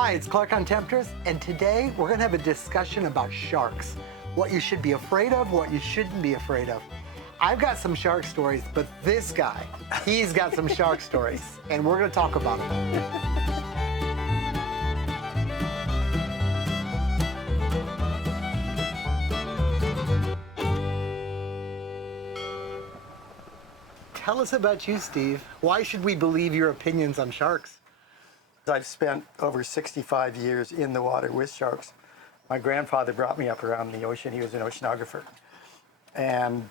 Hi, it's Clark on Temptress, and today we're going to have a discussion about sharks. What you should be afraid of, what you shouldn't be afraid of. I've got some shark stories, but this guy, he's got some shark stories, and we're going to talk about them. Tell us about you, Steve. Why should we believe your opinions on sharks? I've spent over 65 years in the water with sharks. My grandfather brought me up around the ocean. He was an oceanographer. And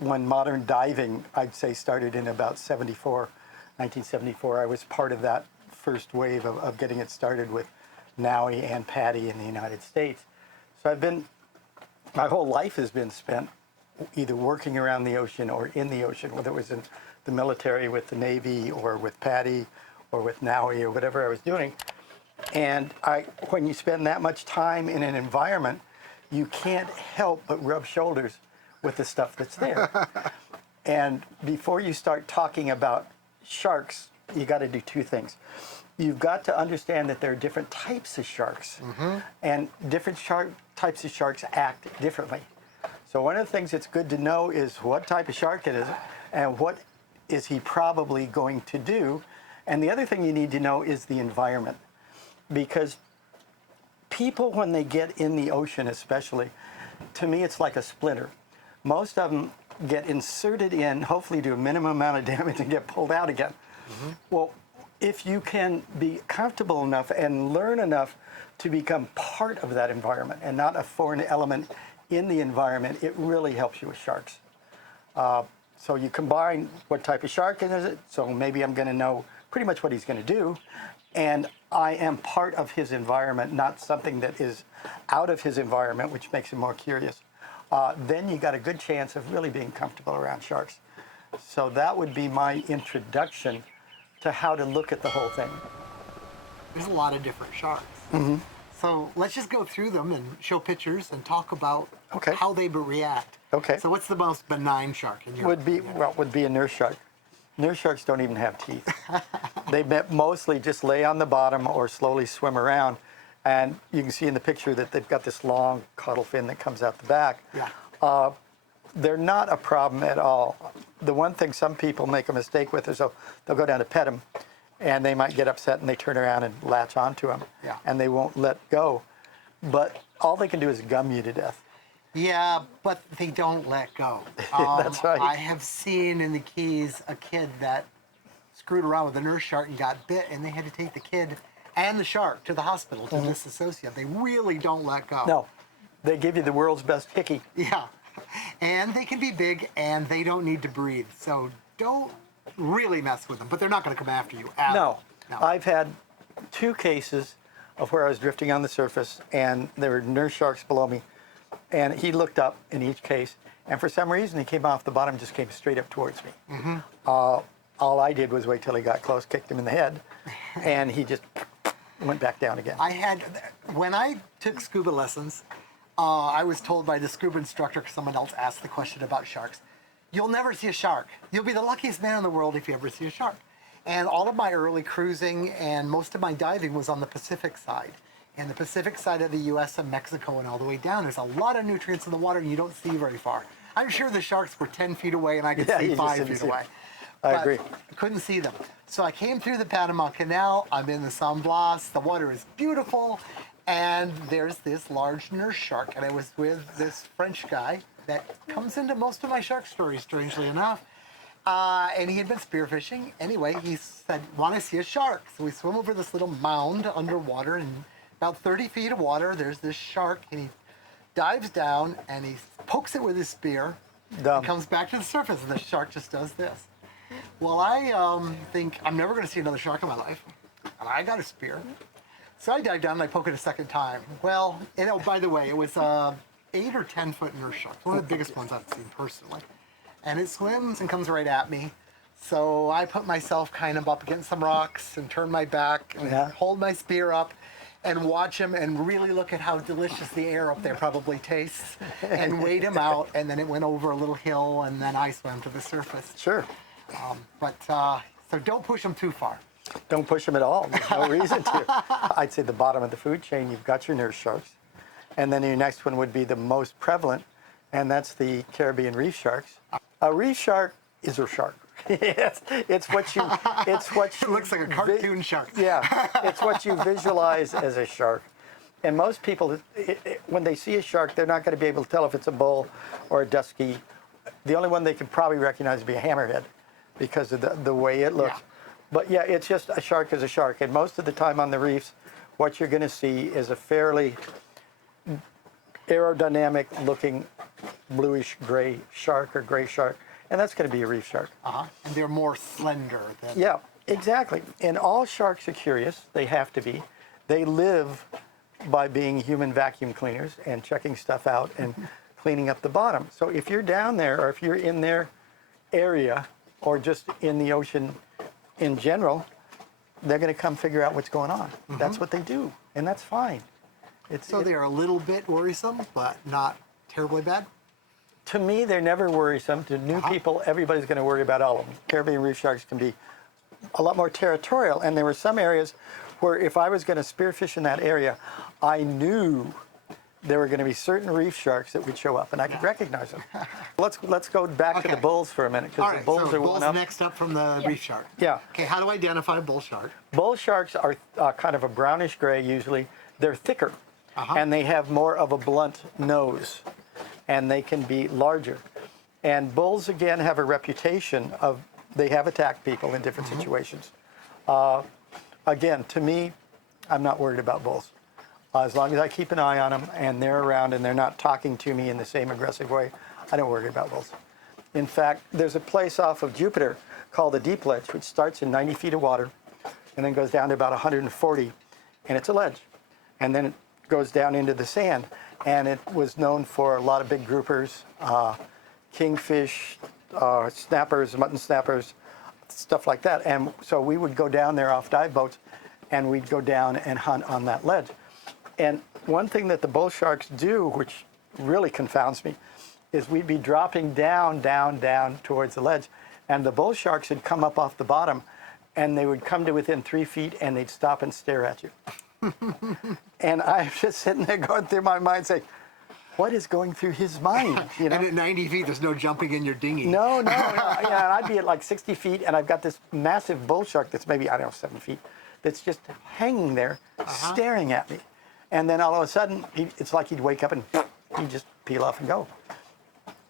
when modern diving, I'd say, started in about 1974, I was part of that first wave of getting it started with Nowie and Patty in the United States. So my whole life has been spent either working around the ocean or in the ocean, whether it was in the military with the Navy or with Patty or with Nowie or whatever I was doing. And when you spend that much time in an environment, you can't help but rub shoulders with the stuff that's there. And before you start talking about sharks, you got to do two things. You've got to understand that there are different types of sharks, and different types of sharks act differently. So one of the things that's good to know is what type of shark it is and what is he probably going to do. And the other thing you need to know is the environment. Because people, when they get in the ocean especially, to me it's like a splinter. Most of them get inserted in, hopefully do a minimum amount of damage and get pulled out again. Well, if you can be comfortable enough and learn enough to become part of that environment and not a foreign element in the environment, it really helps you with sharks. So you combine what type of shark is it, so maybe I'm going to know pretty much what he's going to do, and I am part of his environment, not something that is out of his environment, which makes him more curious. Then you got a good chance of really being comfortable around sharks. So that would be my introduction to how to look at the whole thing. There's a lot of different sharks. So let's just go through them and show pictures and talk about how they react. Okay. So what's the most benign shark in your opinion? Would be a nurse shark. Nurse sharks don't even have teeth. They mostly just lay on the bottom or slowly swim around. And you can see in the picture that they've got this long caudal fin that comes out the back. Yeah. They're not a problem at all. The one thing some people make a mistake with is they'll go down to pet them, and they might get upset and they turn around and latch onto them. Yeah. And they won't let go. But all they can do is gum you to death. Yeah, but they don't let go. That's right. I have seen in the Keys a kid that screwed around with a nurse shark and got bit, and they had to take the kid and the shark to the hospital to disassociate. They really don't let go. No, they give you the world's best hickey. Yeah, and they can be big, and they don't need to breathe. So don't really mess with them, but they're not going to come after you. No. I've had 2 cases of where I was drifting on the surface, and there were nurse sharks below me. And he looked up in each case, and for some reason he came off the bottom, just came straight up towards me. All I did was wait till he got close, kicked him in the head, and he just went back down again. When I took scuba lessons, I was told by the scuba instructor, because someone else asked the question about sharks, you'll never see a shark. You'll be the luckiest man in the world if you ever see a shark. And all of my early cruising and most of my diving was on the Pacific side. And the Pacific side of the U.S. and Mexico and all the way down, there's a lot of nutrients in the water and you don't see very far. I'm sure the sharks were 10 feet away and I could see 5 feet away. I agree. I couldn't see them. So I came through the Panama Canal, I'm in the San Blas, the water is beautiful, and there's this large nurse shark. And I was with this French guy that comes into most of my shark stories, strangely enough. And he had been spearfishing. Anyway, he said, want to see a shark? So we swim over this little mound underwater, and about 30 feet of water, there's this shark, and he dives down, and he pokes it with his spear, and comes back to the surface, and the shark just does this. Well, I think I'm never going to see another shark in my life, and I got a spear. So I dive down, and I poke it a second time. Well, by the way, it was a 8 or 10 foot nurse shark, one of the biggest ones I've seen personally. And it swims and comes right at me. So I put myself kind of up against some rocks and turn my back and hold my spear up and watch him and really look at how delicious the air up there probably tastes and wait him out. And then it went over a little hill and then I swam to the surface. Sure. So don't push them too far. Don't push them at all. There's no reason to. I'd say the bottom of the food chain, you've got your nurse sharks. And then your next one would be the most prevalent, and that's the Caribbean reef sharks. A reef shark is a shark. It's what you. It looks like a cartoon shark. Yeah, it's what you visualize as a shark. And most people, when they see a shark, they're not going to be able to tell if it's a bull or a dusky. The only one they could probably recognize would be a hammerhead because of the way it looks. Yeah. But yeah, it's just a shark is a shark. And most of the time on the reefs, what you're going to see is a fairly aerodynamic looking bluish gray shark or gray shark. And that's going to be a reef shark. And they're more slender than... Yeah, exactly. And all sharks are curious. They have to be. They live by being human vacuum cleaners and checking stuff out and cleaning up the bottom. So if you're down there or if you're in their area or just in the ocean in general, they're going to come figure out what's going on. That's what they do, and that's fine. So they're a little bit worrisome, but not terribly bad? To me, they're never worrisome. To new people, everybody's going to worry about all of them. Caribbean reef sharks can be a lot more territorial, and there were some areas where if I was going to spearfish in that area, I knew there were going to be certain reef sharks that would show up, and I could recognize them. Let's go back to the bulls for a minute, because the bulls are bulls one up. next up from the reef shark. Yeah. Okay, how do I identify a bull shark? Bull sharks are kind of a brownish gray usually. They're thicker, and they have more of a blunt nose, and they can be larger. And bulls, again, have a reputation of, they have attacked people in different situations. Again, to me, I'm not worried about bulls. As long as I keep an eye on them and they're around and they're not talking to me in the same aggressive way, I don't worry about bulls. In fact, there's a place off of Jupiter called the Deep Ledge, which starts in 90 feet of water and then goes down to about 140, and it's a ledge. And then it goes down into the sand, and it was known for a lot of big groupers, kingfish, snappers, mutton snappers, stuff like that. And so we would go down there off dive boats, and we'd go down and hunt on that ledge. And one thing that the bull sharks do, which really confounds me, is we'd be dropping down towards the ledge, and the bull sharks would come up off the bottom, and they would come to within 3 feet, and they'd stop and stare at you. And I'm just sitting there going through my mind saying, what is going through his mind? You know? And at 90 feet, there's no jumping in your dinghy. No. Yeah, I'd be at like 60 feet, and I've got this massive bull shark that's maybe, I don't know, 7 feet, that's just hanging there, staring at me. And then all of a sudden, it's like he'd wake up and he'd just peel off and go.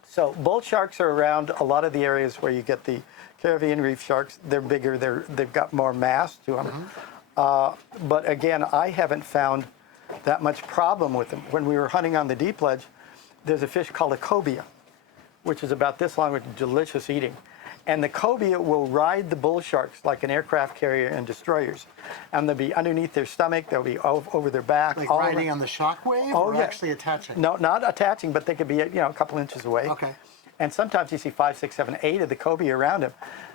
So bull sharks are around a lot of the areas where you get the Caribbean reef sharks. They're bigger. They've got more mass to them. But again, I haven't found that much problem with them. When we were hunting on the Deep Ledge, there's a fish called a cobia, which is about this long with delicious eating. And the cobia will ride the bull sharks like an aircraft carrier and destroyers. And they'll be underneath their stomach, they'll be over their back. Like riding on the shock wave or actually attaching? No, not attaching, but they could be a couple inches away. Okay. And sometimes you see 5, 6, 7, 8 of the cobia around him.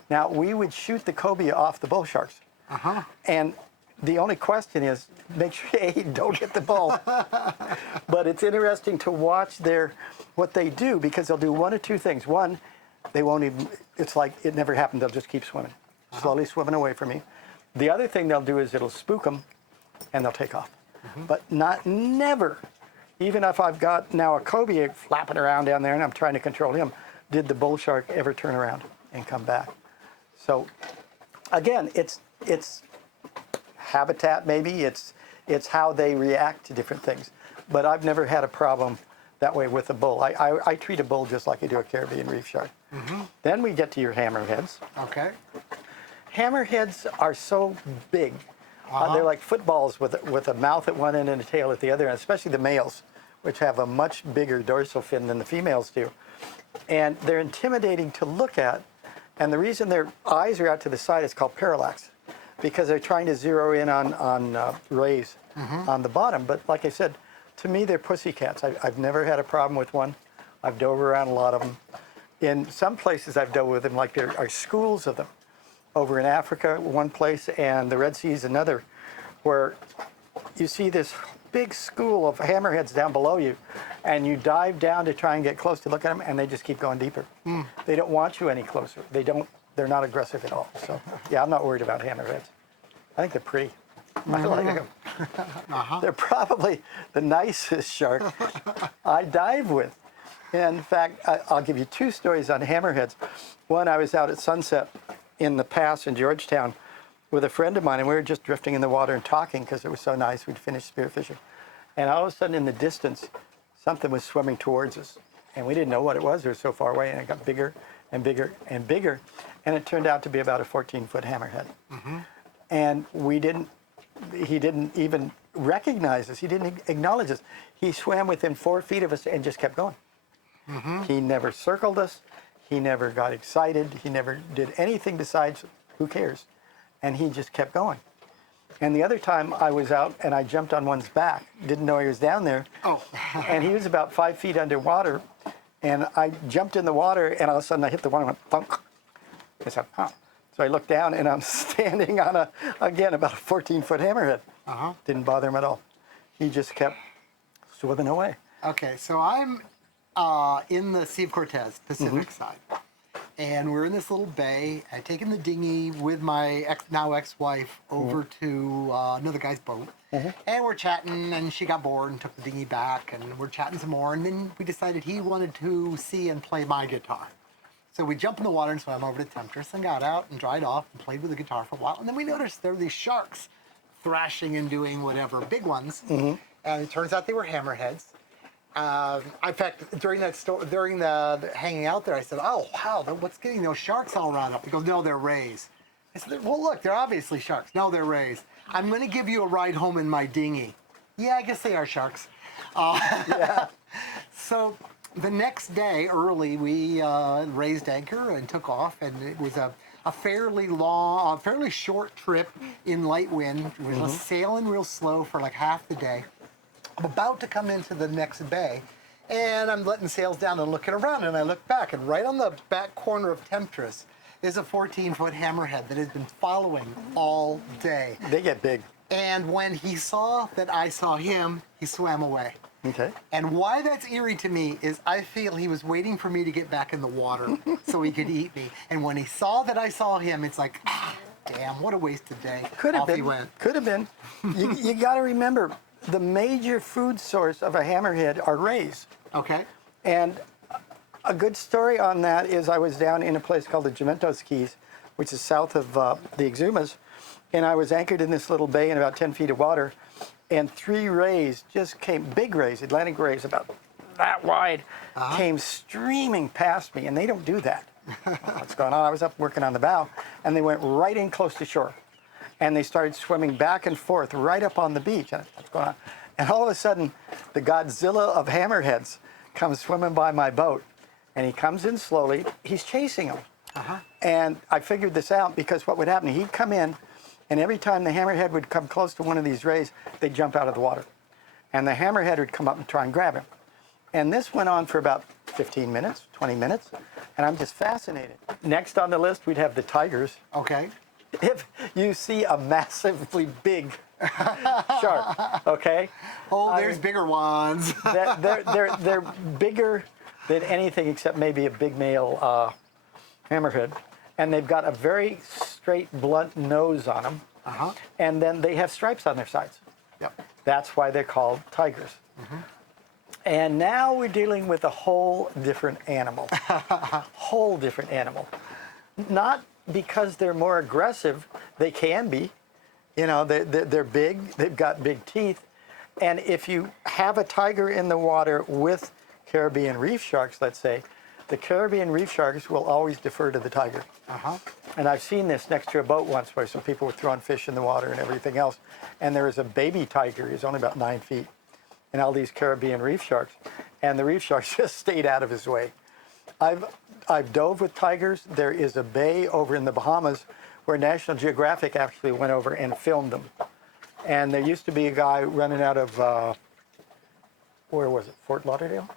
Now, we would shoot the cobia off the bull sharks. And the only question is, make sure you don't hit the bull. But it's interesting to watch what they do, because they'll do one of two things. One, they won't even, it's like it never happened. They'll just keep swimming, slowly swimming away from me. The other thing they'll do is it'll spook them, and they'll take off. But never, even if I've got now a cobia flapping around down there and I'm trying to control him, did the bull shark ever turn around and come back. So again, it's habitat maybe, it's how they react to different things. But I've never had a problem that way with a bull. I treat a bull just like I do a Caribbean reef shark. Then we get to your hammerheads. Okay. Hammerheads are so big. They're like footballs with a mouth at one end and a tail at the other, and especially the males, which have a much bigger dorsal fin than the females do. And they're intimidating to look at, and the reason their eyes are out to the side is called parallax, because they're trying to zero in on rays on the bottom. But like I said, to me, they're pussycats. I've never had a problem with one. I've dove around a lot of them. In some places I've dove with them, like there are schools of them. Over in Africa, one place, and the Red Sea is another, where you see this big school of hammerheads down below you, and you dive down to try and get close to look at them, and they just keep going deeper. They don't want you any closer. They're not aggressive at all. So yeah, I'm not worried about hammerheads. I think they're pretty. I like them. Uh-huh. They're probably the nicest shark I dive with. In fact, I'll give you 2 stories on hammerheads. One, I was out at sunset in the pass in Georgetown with a friend of mine, and we were just drifting in the water and talking because it was so nice. We'd finished spearfishing. And all of a sudden in the distance, something was swimming towards us. And we didn't know what it was. It was so far away, and it got bigger and bigger and bigger. And it turned out to be about a 14-foot hammerhead. Mm-hmm. And he didn't even recognize us. He didn't acknowledge us. He swam within 4 feet of us and just kept going. Mm-hmm. He never circled us. He never got excited. He never did anything besides, who cares? And he just kept going. And the other time I was out and I jumped on one's back, didn't know he was down there. Oh. And he was about 5 feet underwater. And I jumped in the water, and all of a sudden I hit the water and went thunk. I said, huh. So I looked down, and I'm standing on, again, about a 14-foot hammerhead. Uh-huh. Didn't bother him at all. He just kept swimming away. Okay, so I'm in the Sea of Cortez, Pacific side. And we're in this little bay. I'd taken the dinghy with my now ex-wife over to another guy's boat. And we're chatting, and she got bored and took the dinghy back, and we're chatting some more. And then we decided he wanted to see and play my guitar. So we jumped in the water and swam over to Temptress and got out and dried off and played with the guitar for a while. And then we noticed there were these sharks thrashing and doing whatever, big ones. And it turns out they were hammerheads. In fact, during the hanging out there, I said, "Oh, wow, what's getting those sharks all riled up?" He goes, "No, they're rays." I said, "Well, look, they're obviously sharks." "No, they're rays. I'm going to give you a ride home in my dinghy." "Yeah, I guess they are sharks." Yeah. So the next day, early, we raised anchor and took off, and it was a fairly short trip in light wind. We were sailing real slow for like half the day. I'm about to come into the next bay, and I'm letting sails down and looking around, and I look back, and right on the back corner of Temptress is a 14-foot hammerhead that has been following all day. They get big. And when he saw that I saw him, he swam away. Okay. And why that's eerie to me is I feel he was waiting for me to get back in the water so he could eat me. And when he saw that I saw him, it's like, damn, what a wasted day. Could have Off been. he went. Could have been. You got to remember, the major food source of a hammerhead are rays. Okay. And a good story on that is I was down in a place called the Gementos Keys, which is south of the Exumas, and I was anchored in this little bay in about 10 feet of water, and 3 rays just came, big rays, Atlantic rays, about that wide, came streaming past me, and they don't do that. What's going on? I was up working on the bow, and they went right in close to shore. And they started swimming back and forth right up on the beach. And what's going on? And all of a sudden, the Godzilla of hammerheads comes swimming by my boat. And he comes in slowly. He's chasing them. And I figured this out because what would happen, he'd come in, and every time the hammerhead would come close to one of these rays, they'd jump out of the water. And the hammerhead would come up and try and grab him. And this went on for about 15 minutes, 20 minutes. And I'm just fascinated. Next on the list, we'd have the tigers. Okay. If you see a massively big shark, okay? Oh, there's bigger ones. They're bigger than anything except maybe a big male hammerhead. And they've got a very straight, blunt nose on them. And then they have stripes on their sides. Yep. That's why they're called tigers. And now we're dealing with a whole different animal. Whole different animal. Not because they're more aggressive, they can be. You know, they're big, they've got big teeth. And if you have a tiger in the water with Caribbean reef sharks, let's say, the Caribbean reef sharks will always defer to the tiger. And I've seen this next to a boat once where some people were throwing fish in the water and everything else. And there was a baby tiger, he's only about 9 feet, and all these Caribbean reef sharks. And the reef sharks just stayed out of his way. I've dove with tigers. There is a bay over in the Bahamas where National Geographic actually went over and filmed them. And there used to be a guy running out of, where was it, Fort Lauderdale?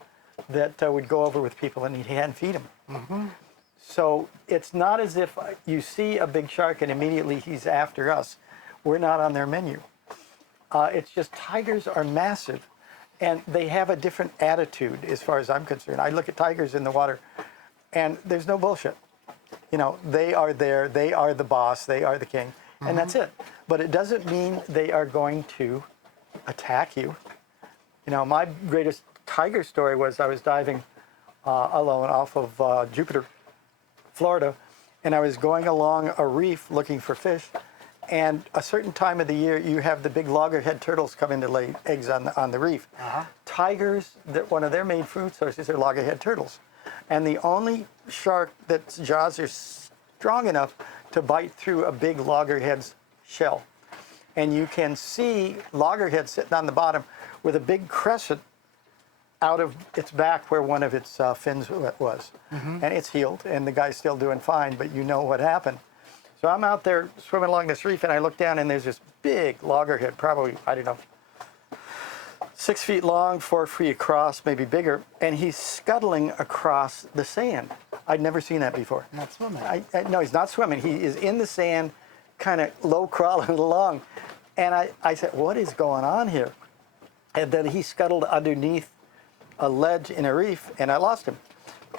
That would go over with people and he'd hand feed them. So it's not as if you see a big shark and immediately he's after us. We're not on their menu. It's just tigers are massive and they have a different attitude as far as I'm concerned. I look at tigers in the water and there's no bullshit. You know, they are there, they are the boss, they are the king, and that's it. but it doesn't mean they are going to attack you. You know, my greatest tiger story was I was diving alone off of Jupiter, Florida, and I was going along a reef looking for fish. And a certain time of the year, you have the big loggerhead turtles come in to lay eggs on the reef. Tigers, one of their main food sources are loggerhead turtles. And the only shark that's jaws are strong enough to bite through a big loggerhead's shell. And you can see loggerhead sitting on the bottom with a big crescent out of its back where one of its fins was. And it's healed, and the guy's still doing fine, but you know what happened. So I'm out there swimming along this reef, and I look down, and there's this big loggerhead, probably, I don't know, 6 feet long, 4 feet across, maybe bigger, and he's scuttling across the sand. I'd never seen that before. Not swimming. No, he's not swimming. He is in the sand, kind of low crawling along. And I said, what is going on here? And then he scuttled underneath a ledge in a reef, and I lost him.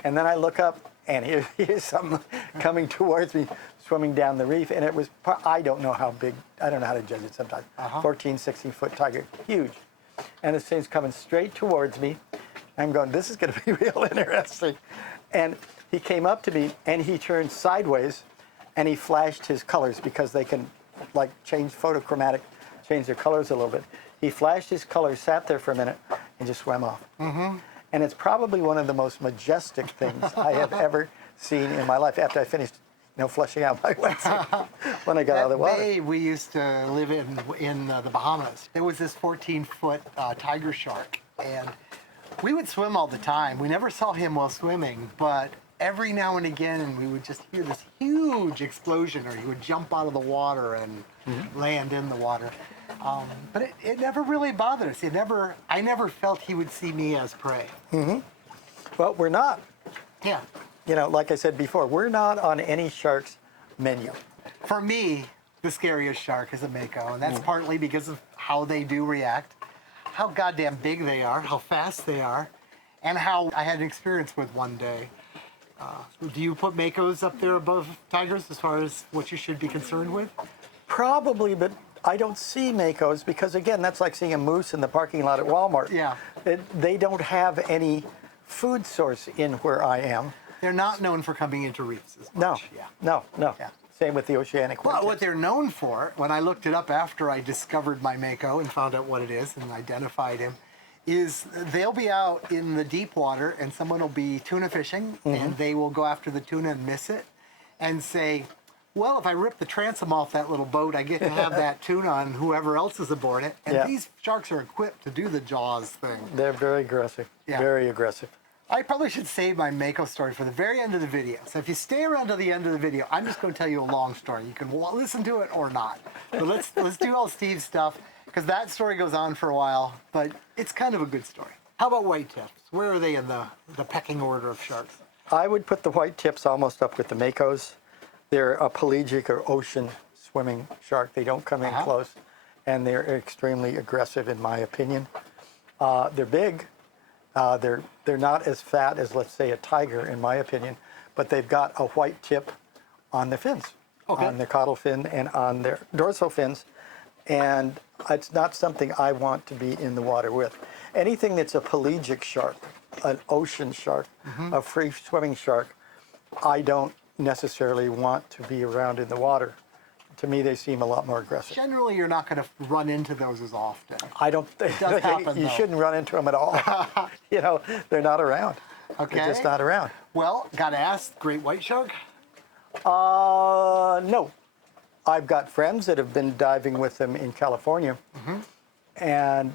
And then I look up, and here's something coming towards me, swimming down the reef, and it was, I don't know how big, I don't know how to judge it sometimes, 14, 16-foot tiger, huge. And this thing's coming straight towards me. I'm going, this is going to be real interesting. And he came up to me, and he turned sideways, and he flashed his colors, because they can, like, change photochromatic, change their colors a little bit. He flashed his colors, sat there for a minute, and just swam off. And it's probably one of the most majestic things I have ever seen in my life after I finished, you know, flushing out my wetsuit when I got out of the water. That bay we used to live in the Bahamas. There was this 14-foot tiger shark, and we would swim all the time. We never saw him while swimming, but every now and again we would just hear this huge explosion, or he would jump out of the water and land in the water. But it never really bothered us. I never felt he would see me as prey. Well, we're not. Yeah. You know, like I said before, we're not on any shark's menu. For me, the scariest shark is a Mako, and that's partly because of how they do react, how goddamn big they are, how fast they are, and how I had an experience with one day. Do you put Makos up there above tigers as far as what you should be concerned with? Probably, but I don't see Makos because, again, that's like seeing a moose in the parking lot at Walmart. Yeah. They don't have any food source in where I am. They're not known for coming into reefs as No, much. Yeah. no. Yeah. Same with the oceanic Well, whitecaps. what they're known for, when I looked it up after I discovered my Mako and found out what it is and identified him, is they'll be out in the deep water and someone will be tuna fishing and they will go after the tuna and miss it and say, well, if I rip the transom off that little boat, I get to have that tuna on whoever else is aboard it. And these sharks are equipped to do the jaws thing. They're very aggressive. Yeah. Very aggressive. I probably should save my Mako story for the very end of the video. So if you stay around to the end of the video, I'm just going to tell you a long story. You can listen to it or not. But let's do all Steve's stuff, because that story goes on for a while, but it's kind of a good story. How about whitetips? Where are they in the pecking order of sharks? I would put the white tips almost up with the Makos. They're a pelagic or ocean swimming shark. They don't come in close, and they're extremely aggressive, in my opinion. They're big. They're not as fat as, let's say, a tiger, in my opinion, but they've got a white tip on their fins, on their caudal fin and on their dorsal fins, and it's not something I want to be in the water with. Anything that's a pelagic shark, an ocean shark, a free swimming shark, I don't necessarily want to be around in the water. To me, they seem a lot more aggressive. Generally, you're not going to run into those as often. I don't think does happen, you though. shouldn't run into them at all. You know, they're not around. Okay. They're just not around. Well, got to ask, great white shark? No. I've got friends that have been diving with them in California. And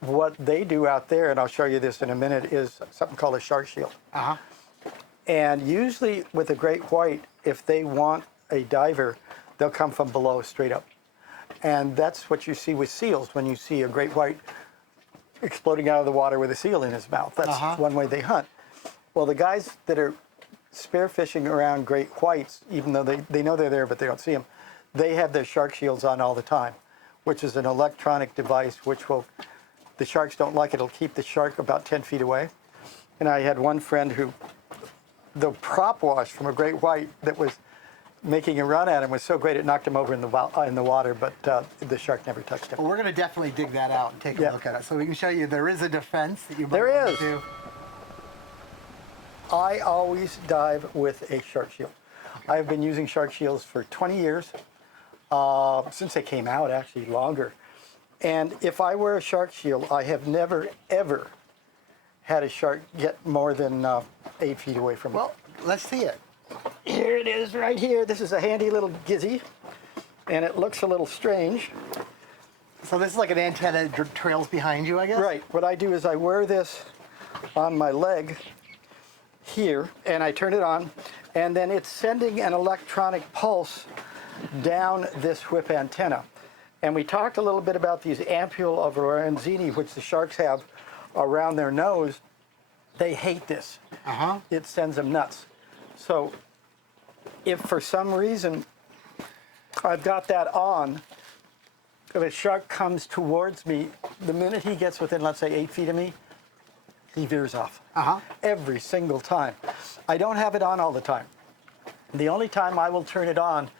what they do out there, and I'll show you this in a minute, is something called a shark shield. And usually with a great white, if they want a diver, they'll come from below straight up. And that's what you see with seals when you see a great white exploding out of the water with a seal in his mouth. That's one way they hunt. Well, the guys that are spearfishing around great whites, even though they know they're there but they don't see them, they have their shark shields on all the time, which is an electronic device which will, the sharks don't like it, it'll keep the shark about 10 feet away. And I had one friend who, the prop wash from a great white that was making a run at him was so great it knocked him over in the water, but the shark never touched him. Well, we're going to definitely dig that out and take a look at it. So we can show you there is a defense that you might There want is. to do. I always dive with a shark shield. I've been using shark shields for 20 years, since they came out, actually longer. And if I wear a shark shield, I have never, ever had a shark get more than 8 feet away from me. Well, let's see it. Here it is right here. This is a handy little gizzy, and it looks a little strange. So this is like an antenna that trails behind you, I guess? Right. What I do is I wear this on my leg here, and I turn it on, and then it's sending an electronic pulse down this whip antenna. And we talked a little bit about these ampullae of Lorenzini, which the sharks have around their nose. They hate this. It sends them nuts. So if for some reason I've got that on, if a shark comes towards me, the minute he gets within, let's say, 8 feet of me, he veers off. Every single time. I don't have it on all the time. The only time I will turn it on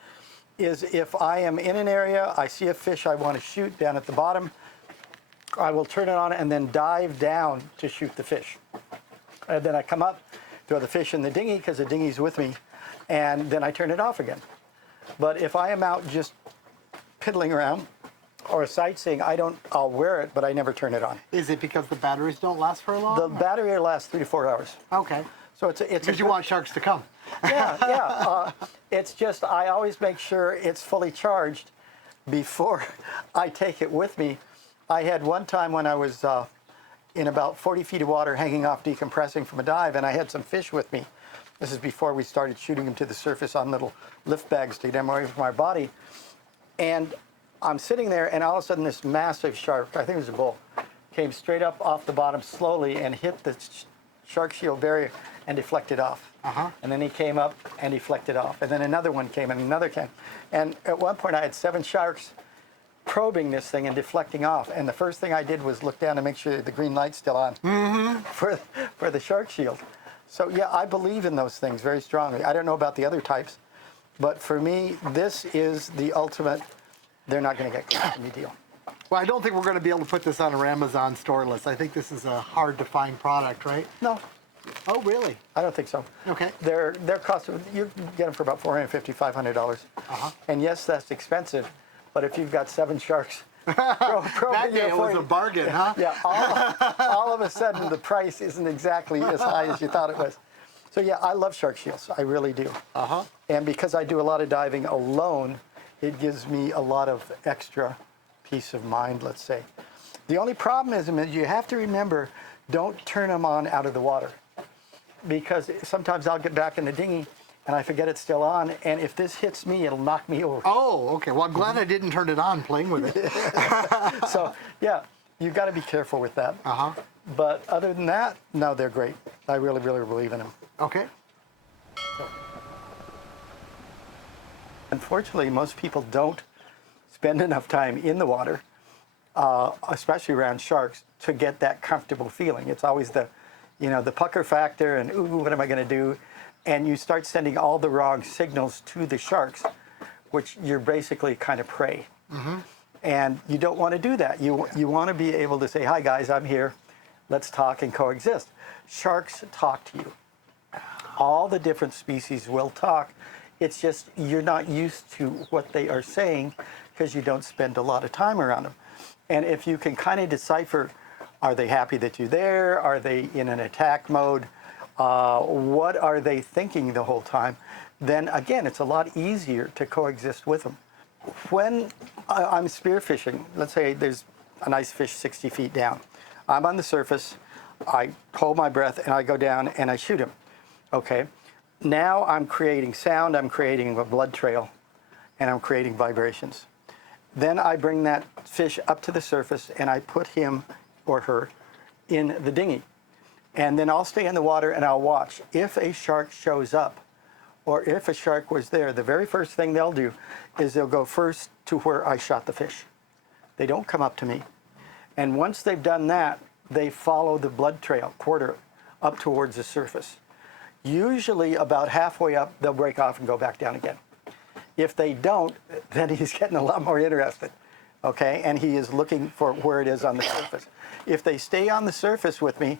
is if I am in an area, I see a fish I want to shoot down at the bottom, I will turn it on and then dive down to shoot the fish. And then I come up, throw the fish in the dinghy because the dinghy's with me, and then I turn it off again. But if I am out just piddling around or sightseeing, I'll wear it, but I never turn it on. Is it because the batteries don't last for long? The battery lasts 3 to 4 hours. Okay. So it's Because you want sharks to come. yeah. It's just I always make sure it's fully charged before I take it with me. I had one time when I was in about 40 feet of water hanging off decompressing from a dive, and I had some fish with me. This is before we started shooting them to the surface on little lift bags to get them away from our body. And I'm sitting there, and all of a sudden this massive shark, I think it was a bull, came straight up off the bottom slowly and hit the shark shield barrier and deflected off. And then he came up and deflected off. And then another one came and another came. And at one point I had 7 sharks probing this thing and deflecting off. And the first thing I did was look down and make sure the green light's still on for the shark shield. So yeah, I believe in those things very strongly. I don't know about the other types, but for me, this is the ultimate, they're not going to get close to me deal. Well, I don't think we're going to be able to put this on our Amazon store list. I think this is a hard to find product, right? No, Oh, really? I don't think so. Okay. They're cost, you get them for about $450, $500. And yes, that's expensive, but if you've got 7 sharks, That day it was a bargain, huh? Yeah, all of a sudden the price isn't exactly as high as you thought it was. So yeah, I love shark shields. I really do. And because I do a lot of diving alone, it gives me a lot of extra peace of mind, let's say. The only problem is you have to remember, don't turn them on out of the water. Because sometimes I'll get back in the dinghy and I forget it's still on, and if this hits me, it'll knock me over. Oh, okay. Well, I'm glad I didn't turn it on playing with it. So, yeah, you've got to be careful with that. But other than that, no, they're great. I really, really believe in them. Okay. Unfortunately, most people don't spend enough time in the water, especially around sharks, to get that comfortable feeling. It's always the pucker factor and, ooh, what am I going to do? And you start sending all the wrong signals to the sharks, which you're basically kind of prey. And you don't want to do that. You want to be able to say, hi, guys, I'm here. Let's talk and coexist. Sharks talk to you. All the different species will talk. It's just you're not used to what they are saying because you don't spend a lot of time around them. And if you can kind of decipher, are they happy that you're there? Are they in an attack mode? What are they thinking the whole time? Then again, it's a lot easier to coexist with them. When I'm spearfishing, let's say there's a nice fish 60 feet down. I'm on the surface, I hold my breath, and I go down and I shoot him. Okay, now I'm creating sound, I'm creating a blood trail, and I'm creating vibrations. Then I bring that fish up to the surface and I put him or her in the dinghy. And then I'll stay in the water and I'll watch. If a shark shows up, or if a shark was there, the very first thing they'll do is they'll go first to where I shot the fish. They don't come up to me. And once they've done that, they follow the blood trail, quarter up towards the surface. Usually about halfway up, they'll break off and go back down again. If they don't, then he's getting a lot more interested, okay? And he is looking for where it is on the surface. If they stay on the surface with me,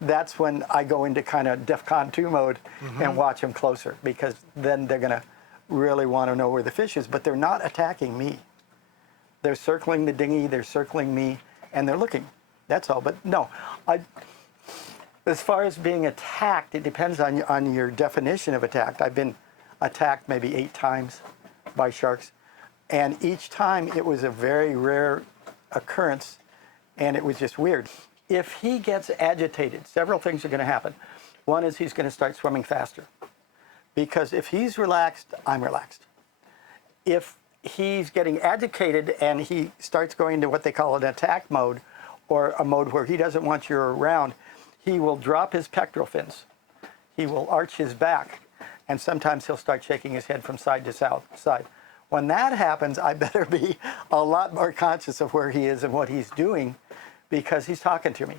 that's when I go into kind of DEFCON 2 mode and watch them closer, because then they're going to really want to know where the fish is. But they're not attacking me. They're circling the dinghy, they're circling me, and they're looking. That's all. But no, as far as being attacked, it depends on your definition of attacked. I've been attacked maybe 8 times by sharks, and each time it was a very rare occurrence, and it was just weird. If he gets agitated, several things are going to happen. One is he's going to start swimming faster, because if he's relaxed, I'm relaxed. If he's getting agitated and he starts going into what they call an attack mode, or a mode where he doesn't want you around, he will drop his pectoral fins. He will arch his back, and sometimes he'll start shaking his head from side to side. When that happens, I better be a lot more conscious of where he is and what he's doing, because he's talking to me.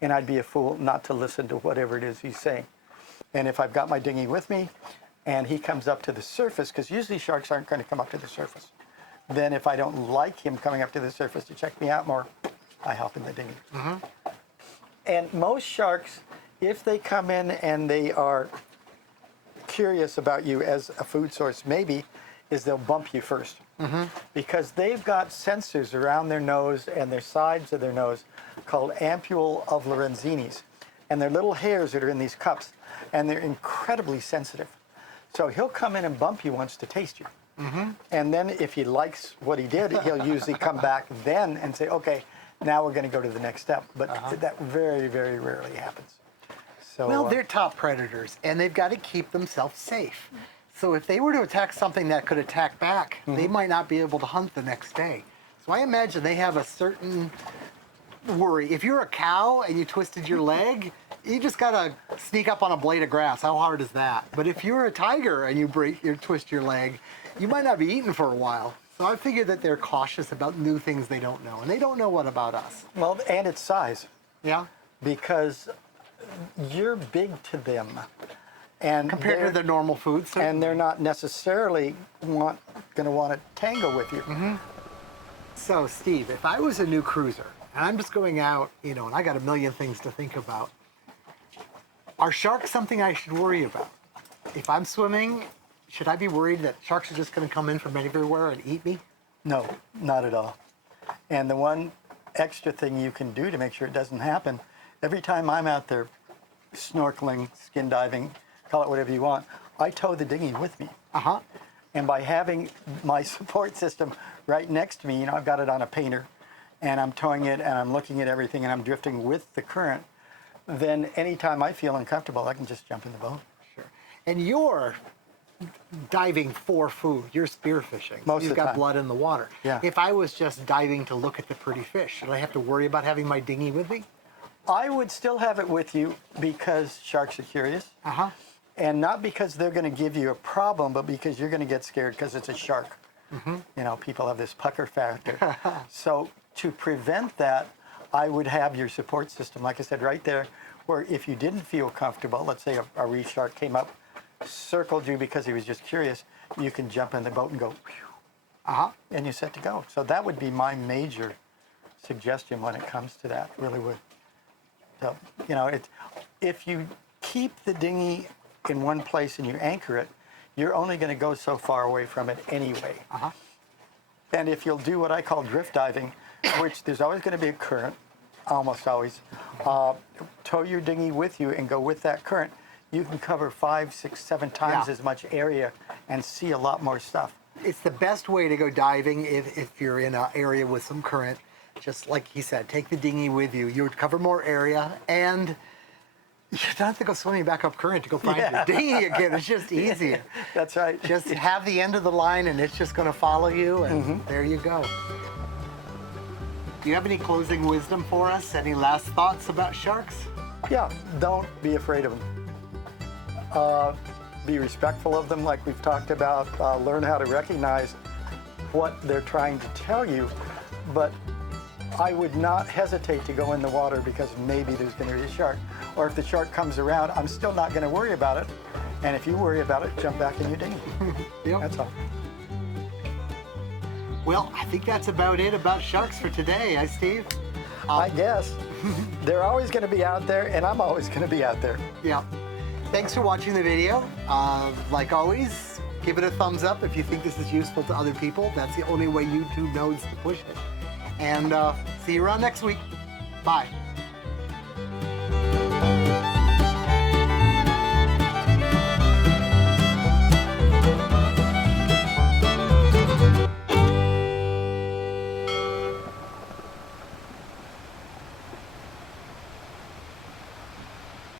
And I'd be a fool not to listen to whatever it is he's saying. And if I've got my dinghy with me and he comes up to the surface, because usually sharks aren't going to come up to the surface, then if I don't like him coming up to the surface to check me out more, I hop in the dinghy. And most sharks, if they come in and they are curious about you as a food source, maybe, is they'll bump you first. Because they've got sensors around their nose and their sides of their nose called ampule of Lorenzinis. And they're little hairs that are in these cups, and they're incredibly sensitive. So he'll come in and bump you once to taste you. And then if he likes what he did, he'll usually come back then and say, okay, now we're going to go to the next step. But that very, very rarely happens. So, Well, they're top predators, and they've got to keep themselves safe. So if they were to attack something that could attack back, they might not be able to hunt the next day. So I imagine they have a certain worry. If you're a cow and you twisted your leg, you just got to sneak up on a blade of grass. How hard is that? But if you're a tiger and you twist your leg, you might not be eaten for a while. So I figure that they're cautious about new things they don't know. And they don't know what about us. well, and its size, Yeah? because you're big to them. And Compared to they're- their normal food. and they're not necessarily going to want to tangle with you. So, Steve, if I was a new cruiser and I'm just going out, and I got a million things to think about, are sharks something I should worry about? If I'm swimming, should I be worried that sharks are just going to come in from everywhere and eat me? No, not at all. And the one extra thing you can do to make sure it doesn't happen, every time I'm out there snorkeling, skin diving, call it whatever you want, I tow the dinghy with me. And by having my support system right next to me, I've got it on a painter, and I'm towing it, and I'm looking at everything, and I'm drifting with the current, then anytime I feel uncomfortable, I can just jump in the boat. Sure. And you're diving for food. You're spearfishing. Most of You've the got time. blood in the water. Yeah. If I was just diving to look at the pretty fish, should I have to worry about having my dinghy with me? I would still have it with you because sharks are curious. And not because they're going to give you a problem, but because you're going to get scared because it's a shark. People have this pucker factor. So to prevent that, I would have your support system, like I said, right there, where if you didn't feel comfortable, let's say a reef shark came up, circled you because he was just curious, you can jump in the boat and go, and you're set to go. So that would be my major suggestion when it comes to that, really would. So, if you keep the dinghy in one place and you anchor it, you're only going to go so far away from it anyway. And if you'll do what I call drift diving, which there's always going to be a current, almost always, tow your dinghy with you and go with that current, you can cover 5, 6, 7 times as much area and see a lot more stuff. It's the best way to go diving if you're in an area with some current. Just like he said, take the dinghy with you. You would cover more area, and you don't have to go swimming back up current to go find your dinghy again. It's just easier. That's right. Just have the end of the line, and it's just going to follow you, and there you go. Do you have any closing wisdom for us? Any last thoughts about sharks? Yeah, don't be afraid of them. Be respectful of them, like we've talked about. Learn how to recognize what they're trying to tell you, but I would not hesitate to go in the water because maybe there's going to be a shark. Or if the shark comes around, I'm still not going to worry about it. And if you worry about it, jump back in your dinghy. That's all. Well, I think that's about it about sharks for today, Steve? I guess. They're always going to be out there, and I'm always going to be out there. Yeah. Thanks for watching the video. Like always, give it a thumbs up if you think this is useful to other people. That's the only way YouTube knows to push it. And see you around next week. Bye.